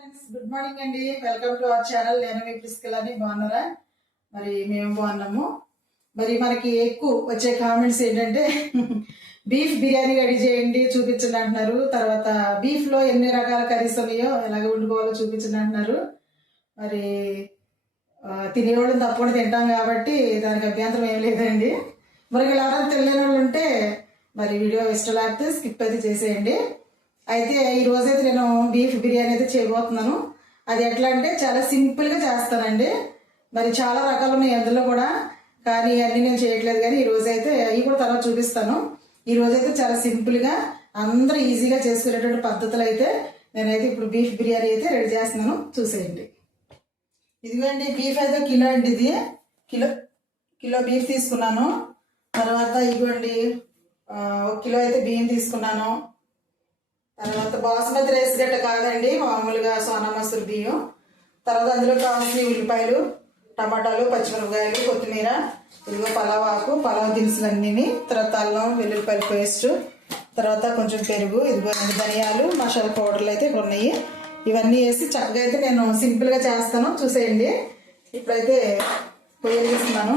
Friends good morning అండి. Welcome to our channel నేను మీ ప్రిస్కిల్ బాగున్నారా? మరి మేము బాగున్నాము. మరి మనకి ఎక్కువ వచ్చే కామెంట్స్ ఏంటంటే బీఫ్ బిర్యానీ రెడీ చేయండి చూపించండి అంటున్నారు. తర్వాత బీఫ్లో ఎన్ని రకాల కర్రీస్ ఉన్నాయో ఎలాగ వండుకోవాలో చూపించండి అంటున్నారు. మరి ఆ, తినేవాళ్ళని తప్పకుండా తింటాం కాబట్టి దానికి అభ్యంతరం ఏం లేదండి. మరి ఇలా ఎవరైనా తెలియని వాళ్ళు ఉంటే మరి వీడియో ఇష్టం లేకపోతే స్కిప్ అయితే చేసేయండి. అయితే ఈ రోజైతే నేను బీఫ్ బిర్యానీ అయితే చేయబోతున్నాను. అది ఎట్లా అంటే చాలా సింపుల్గా చేస్తానండి. మరి చాలా రకాలు ఉన్నాయి అందులో కూడా. కానీ అన్ని నేను చేయట్లేదు కానీ ఈ రోజైతే అవి కూడా తర్వాత చూపిస్తాను. ఈ రోజైతే చాలా సింపుల్గా అందరూ ఈజీగా చేసుకునేటువంటి పద్ధతులు అయితే నేనైతే ఇప్పుడు బీఫ్ బిర్యానీ అయితే రెడీ చేస్తున్నాను. చూసేయండి. ఇదిగోండి బీఫ్ అయితే కిలో అండి ఇది. కిలో కిలో బీఫ్ తీసుకున్నాను. తర్వాత ఇదిగోండి ఒక కిలో అయితే బియ్యం తీసుకున్నాను. తర్వాత బాస్మతి రైస్ గట్ట కాదండి మామూలుగా సోనా మసూర్ బియ్యం. తర్వాత అందులో కావాల్సిన ఉల్లిపాయలు టమాటాలు పచ్చిమిరపకాయలు కొత్తిమీర ఇదిగో పలావ్ ఆకు పలావ్ దినుసులన్నీ తర్వాత అల్లం వెల్లుల్లిపాయల పేస్ట్ తర్వాత కొంచెం పెరుగు ఇదిగో రెండు ధనియాలు మసాలా పౌడర్లు అయితే ఇక్కడ ఉన్నాయి. ఇవన్నీ వేసి చక్కగా అయితే నేను సింపుల్గా చేస్తాను చూసేయండి. ఇప్పుడైతే పొయ్యి వెలిగిస్తున్నాను.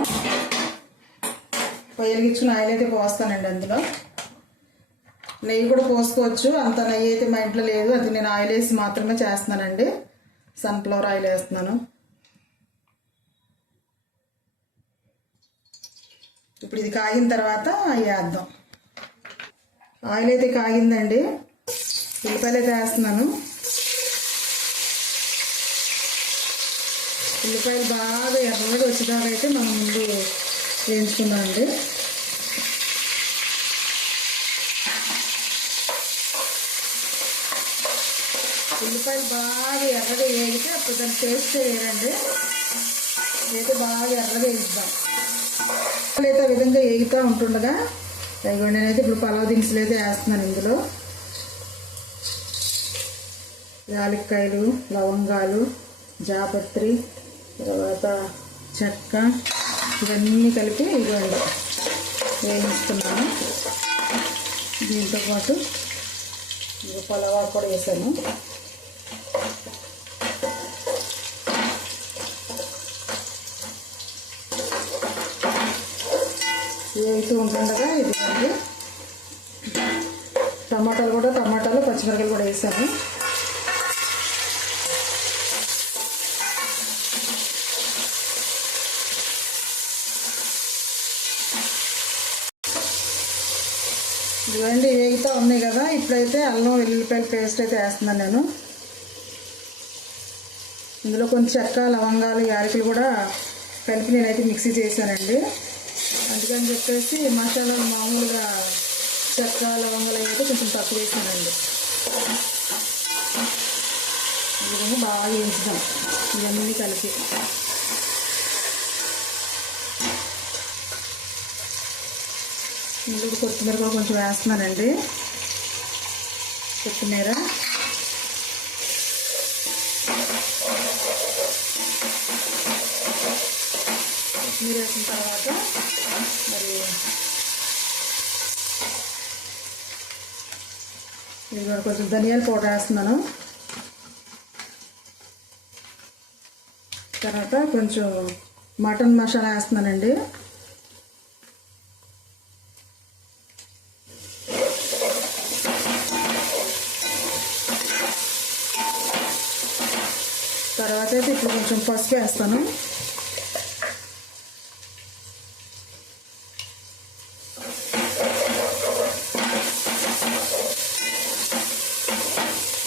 పొయ్యి వెలిగించుకుని ఆయిల్ అయితే పోస్తానండి అందులో. నెయ్యి కూడా పోసుకోవచ్చు. అంత నెయ్యి అయితే మా ఇంట్లో లేదు. అది నేను ఆయిల్ వేసి మాత్రమే చేస్తున్నానండి. సన్ఫ్లవర్ ఆయిల్ వేస్తున్నాను. ఇప్పుడు ఇది కాగిన తర్వాత వేద్దాం. ఆయిల్ అయితే కాగిందండి. ఉల్లిపాయలు అయితే వేస్తున్నాను. ఉల్లిపాయలు బాగా ఎర్రగా వచ్చేదాకా అయితే మనం ముందు అండి ఉల్లిపాయలు బాగా ఎర్రగా వేగితే అప్పుడు దాన్ని టేస్ట్ వేయరండి అయితే బాగా ఎర్రగా వేయిద్దాం. అయితే ఆ విధంగా వేగుతూ ఉంటుండగా ఇదిగోండి నేనైతే ఇప్పుడు పలావ్ దినుసులు అయితే వేస్తున్నాను ఇందులో. యాలక్కాయలు లవంగాలు జాపత్రి తర్వాత చెక్క ఇవన్నీ కలిపి ఇవ్వండి వేయిస్తున్నాను దీంతో పాటు కూడా వేసాను. వేస్తూ ఉంటుండగా ఇదిగోండి టమాటాలు కూడా టమాటాలు పచ్చిమిరకాయలు కూడా వేసాను ఇదిగోండి వేగుతూ ఉన్నాయి కదా. ఇప్పుడైతే అల్లం వెల్లుల్లిపాయల పేస్ట్ అయితే వేస్తున్నాను నేను. ఇందులో కొంచెం చెక్క లవంగాలు యాలకులు కూడా కలిపి నేనైతే మిక్సీ చేశానండి. అందుకని చెప్పేసి మసాలాలు మామూలుగా చెక్క లవంగాలు అయితే కొంచెం తక్కువ వేసానండి. ఈ విధంగా బాగా వేయించుదాం. ఇవన్నీ కలిపి. ఇందులో కొత్తిమీర కూడా కొంచెం వేస్తున్నానండి. కొత్తిమీర. కొత్తిమీర వేసిన తర్వాత మరి ఇది కొంచెం ధనియాల పౌడర్ వేస్తున్నాను. తర్వాత కొంచెం మటన్ మసాలా వేస్తున్నానండి. తర్వాత అయితే ఇప్పుడు కొంచెం పసుపు వేస్తాను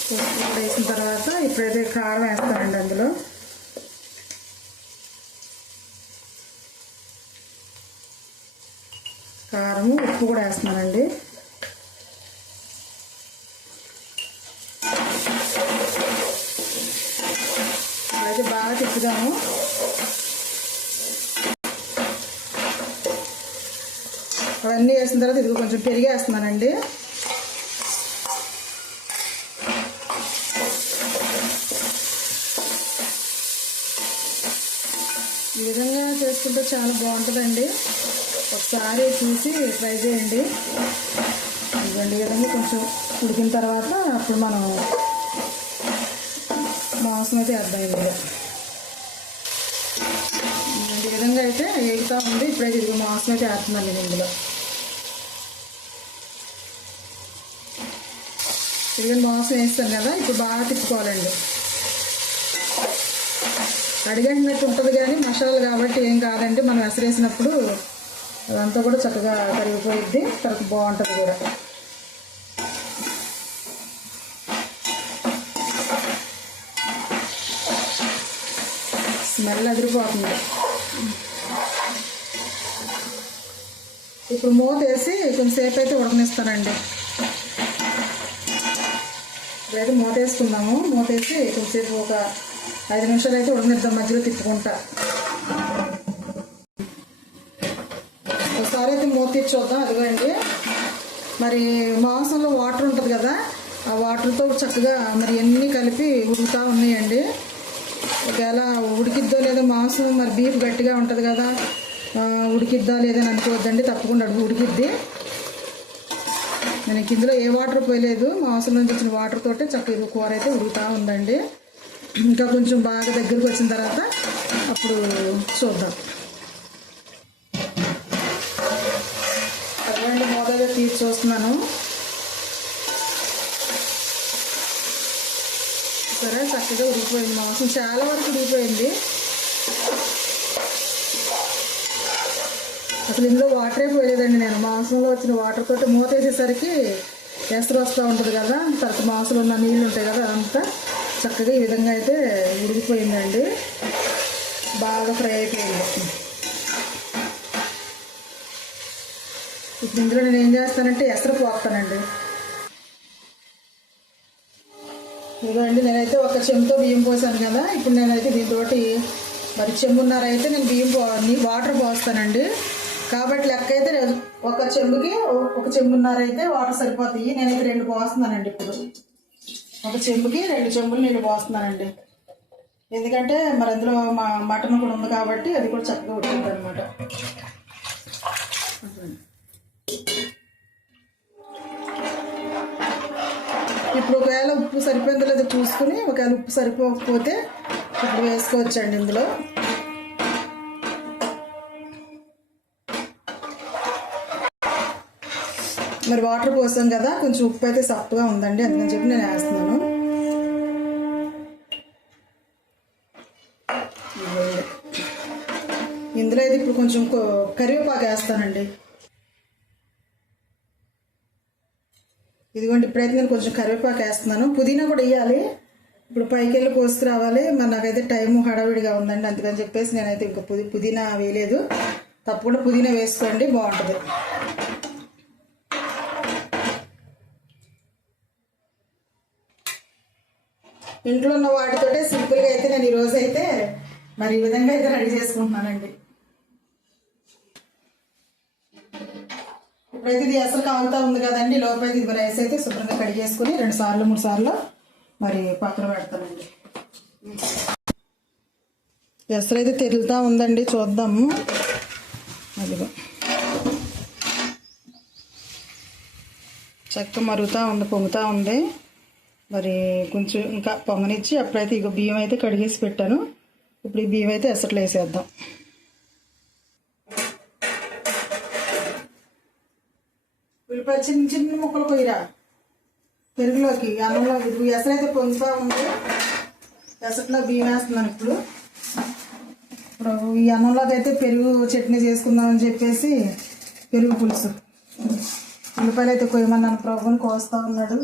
పసుపు కూడా వేసిన తర్వాత ఇప్పుడైతే కారం వేస్తానండి అందులో. కారం ఉప్పు కూడా వేస్తున్నానండి. అయితే బాగా తిప్పుదాము. అవన్నీ వేసిన తర్వాత ఇది కొంచెం పెరిగేస్తున్నానండి వేస్తున్నానండి ఈ విధంగా చేసుకుంటే చాలా బాగుంటుందండి. ఒకసారి చూసి ట్రై చేయండి. ఇవ్వండి విధంగా కొంచెం ఉడికిన తర్వాత అప్పుడు మనం మాంసం అయితే వేద్దాం ఇందులో ఈ విధంగా అయితే వేగుతూ ఉంది. ఇప్పుడైతే ఇది మాంసం అయితే వేస్తున్నాను నేను ఇందులో. ఇదిగో మాంసం వేస్తాను కదా ఇప్పుడు బాగా తిప్పుకోవాలండి. అడిగంటినట్టు ఉంటుంది కానీ మసాలా కాబట్టి ఏం కాదండి మనం ఎసరేసినప్పుడు అదంతా కూడా చక్కగా కరిగిపోయిద్ది తర్వాత బాగుంటుంది కూడా. స్మెల్ అదిరిపోతుంది. ఇప్పుడు మూత వేసి కొంచెంసేపు అయితే ఉడకనిస్తానండి. ఇప్పుడైతే మూత వేసుకుందాము. మూత వేసి కొంచెంసేపు ఒక ఐదు నిమిషాలు అయితే ఉడకనిద్దాం మధ్యలో తిప్పుకుంటా. ఒకసారి అయితే మూత చూద్దాం అదిగోండి. మరి మాంసంలో వాటర్ ఉంటుంది కదా ఆ వాటర్తో చక్కగా మరి అన్నీ కలిపి ఉడుకుతూ ఉన్నాయండి. ఒకవేళ ఉడికిద్దో లేదో మాంసం మరి బీఫ్ గట్టిగా ఉంటుంది కదా ఉడికిద్దా లేదని అనుకోవద్దండి తప్పకుండా అడుగు ఉడికిద్ది. నేను ఇందులో ఏ వాటర్ పోయలేదు మాంసం నుంచి వచ్చిన వాటర్ తోటే చక్కగా కూర అయితే ఉడుకుతూ ఉందండి. ఇంకా కొంచెం బాగా దగ్గరికి వచ్చిన తర్వాత అప్పుడు చూద్దాం. అరవండి మోదగా తీసి చూస్తున్నాను సరే చక్కగా ఉడికిపోయింది మాంసం చాలా వరకు ఉడికిపోయింది అసలు ఇందులో వాటరే పోయలేదండి నేను. మాంసంలో వచ్చిన వాటర్ తోటి మూత వేసేసరికి ఎసరు వస్తూ ఉంటుంది కదా తర్వాత మాంసంలో ఉన్న నీళ్ళు ఉంటాయి కదా అదంతా చక్కగా ఈ విధంగా అయితే ఉడికిపోయిందండి బాగా ఫ్రై అయిపోయింది. ఇప్పుడు ఇందులో నేను ఏం చేస్తానంటే ఎసరు పోస్తానండి ఇదిగోండి నేనైతే ఒక చెంబుతో బియ్యం పోసాను కదా. ఇప్పుడు నేనైతే దీంతోటి మరి చెంబున్నర అయితే నేను బియ్యం పో వాటర్ పోస్తానండి. కాబట్టి లెక్క అయితే ఒక చెంబుకి ఒక చెంబున్నర అయితే వాటర్ సరిపోతాయి. నేనైతే రెండు పోస్తున్నానండి ఇప్పుడు. ఒక చెంబుకి రెండు చెంబులు నీళ్ళు పోస్తున్నానండి. ఎందుకంటే మరి అందులో మా మటన్ కూడా ఉంది కాబట్టి అది కూడా చక్కగా ఉడుకుంది అనమాట ఇప్పుడు ఒకవేళ ఉప్పు సరిపోయిందో లేదో చూసుకుని ఒకవేళ ఉప్పు సరిపోకపోతే ఇప్పుడు వేసుకోవచ్చండి ఇందులో. మరి వాటర్ పోసాం కదా కొంచెం ఉప్పు అయితే సప్పుగా ఉందండి అందుకని చెప్పి నేను వేస్తున్నాను. ఇందులో అయితే ఇప్పుడు కొంచెం కరివేపాకు వేస్తానండి. ఇదిగోండి ఇప్పుడైతే నేను కొంచెం కరివేపాకు వేస్తున్నాను. పుదీనా కూడా వేయాలి. ఇప్పుడు పైకి వెళ్ళి కోసుకు రావాలి. మరి నాకైతే టైం హడావిడిగా ఉందండి అందుకని చెప్పేసి నేనైతే ఇంకా పుది పుదీనా వేయలేదు. తప్పకుండా పుదీనా వేసుకోండి బాగుంటుంది. ఇంట్లో ఉన్న వాటితోటే సింపుల్గా అయితే నేను ఈరోజు అయితే మరి ఈ విధంగా అయితే రెడీ చేసుకుంటున్నానండి. ఇప్పుడైతే ఇది అసలు కాలుతా ఉంది కదండి లోపైతే ఇది రైస్ అయితే శుభ్రంగా కడిగేసుకుని రెండు సార్లు మూడు సార్లు మరి పక్కన పెడతానండి. ఎసరు అయితే తిరుగుతూ ఉందండి చూద్దాము అదిగో. చక్క మరుగుతూ ఉంది పొంగుతూ ఉంది. మరి కొంచెం ఇంకా పొంగనిచ్చి అప్పుడైతే ఇక బియ్యం అయితే కడిగేసి పెట్టాను. ఇప్పుడు ఈ బియ్యం అయితే ఎసట్లో వేసేద్దాం. ఉల్లిపాయ చిన్న చిన్న ముక్కలు కొయ్యరా. పెరుగులోకి అన్నంలోకి. ఇది ఎసరైతే పొంగుతూ ఉంది. ఎసట్లో బియ్యం వేస్తున్నాను ఇప్పుడు. ఇప్పుడు ఈ అన్నంలోకి అయితే పెరుగు చట్నీ చేసుకుందామని చెప్పేసి పెరుగు పులుసు. ఉల్లిపాయలు అయితే కొయ్యమన్నాను ప్రభుని కోస్తా ఉన్నాడు.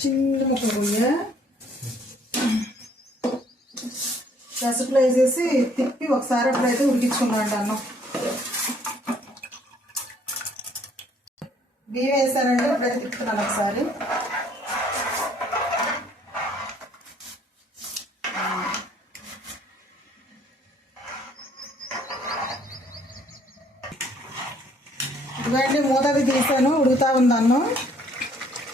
చిన్న ముక్క కొయ్య రసపులో వేసేసి తిప్పి ఒకసారి అప్పుడైతే ఉడికించుకున్నాడు అన్నం. బియ్యం వేసానంటే ఇప్పుడైతే తిప్పుతున్నాను ఒకసారి. ఇదిగోండి మూత అది తీసాను ఉడుకుతా ఉంది అన్నం.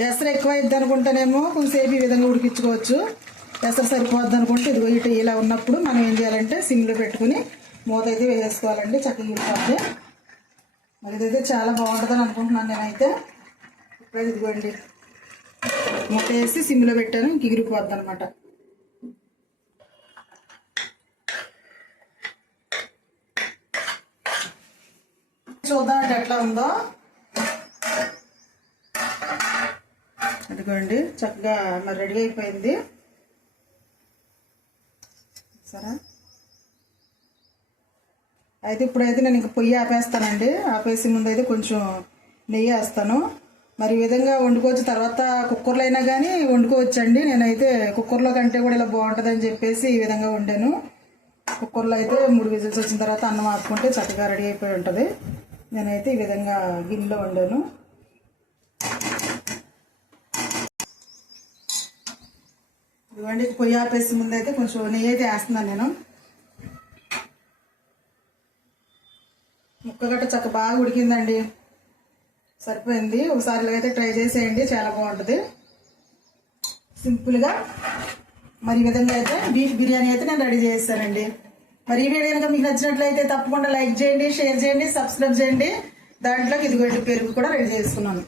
ఎసరు ఎక్కువ అనుకుంటేనేమో కొంచెంసేపు ఈ విధంగా ఉడికించుకోవచ్చు. ఎసరు సరిపోద్ది అనుకుంటే ఇదిగో ఇటు ఇలా ఉన్నప్పుడు మనం ఏం చేయాలంటే సిమ్లో పెట్టుకుని మూత అయితే వేసుకోవాలండి చక్కగా ఉడిపోద్ది మరి ఇదైతే చాలా బాగుంటుందని అనుకుంటున్నాను నేనైతే. ఇప్పుడైతే ఇదిగోండి. మూత వేసి సిమ్లో పెట్టాను ఇంక అనమాట చూద్దామండి ఎట్లా ఉందో. ఇదిగోండి చక్కగా మరి రెడీ అయిపోయింది. సరే. అయితే ఇప్పుడైతే నేను ఇంక పొయ్యి ఆపేస్తానండి. ఆపేసి ముందు అయితే కొంచెం నెయ్యి వేస్తాను. మరి ఈ విధంగా వండుకోవచ్చు. తర్వాత కుక్కర్లో అయినా కానీ వండుకోవచ్చండి. నేనైతే కుక్కర్లో కంటే కూడా ఇలా బాగుంటుంది అని చెప్పేసి ఈ విధంగా వండాను. కుక్కర్లో అయితే మూడు విజిల్స్ వచ్చిన తర్వాత అన్నం ఆపుకుంటే చక్కగా రెడీ అయిపోయి ఉంటుంది. నేనైతే ఈ విధంగా గిన్నెలో వండాను. ఇవ్వండి. పొయ్యి ఆపేసి ముందు అయితే కొంచెం నెయ్యి అయితే వేస్తున్నాను నేను. ముక్క గట్ట చక్క బాగా ఉడికిందండి. సరిపోయింది. ఒకసారి ఇలాగైతే ట్రై చేసేయండి. చాలా బాగుంటుంది. సింపుల్గా మరి ఈ విధంగా అయితే బీఫ్ బిర్యానీ అయితే నేను రెడీ చేస్తానండి. మరి ఈ వీడియో కనుక మీకు నచ్చినట్లయితే తప్పకుండా లైక్ చేయండి షేర్ చేయండి సబ్స్క్రైబ్ చేయండి. దాంట్లోకి ఇదిగోటి పెరుగు కూడా రెడీ చేసుకున్నాను.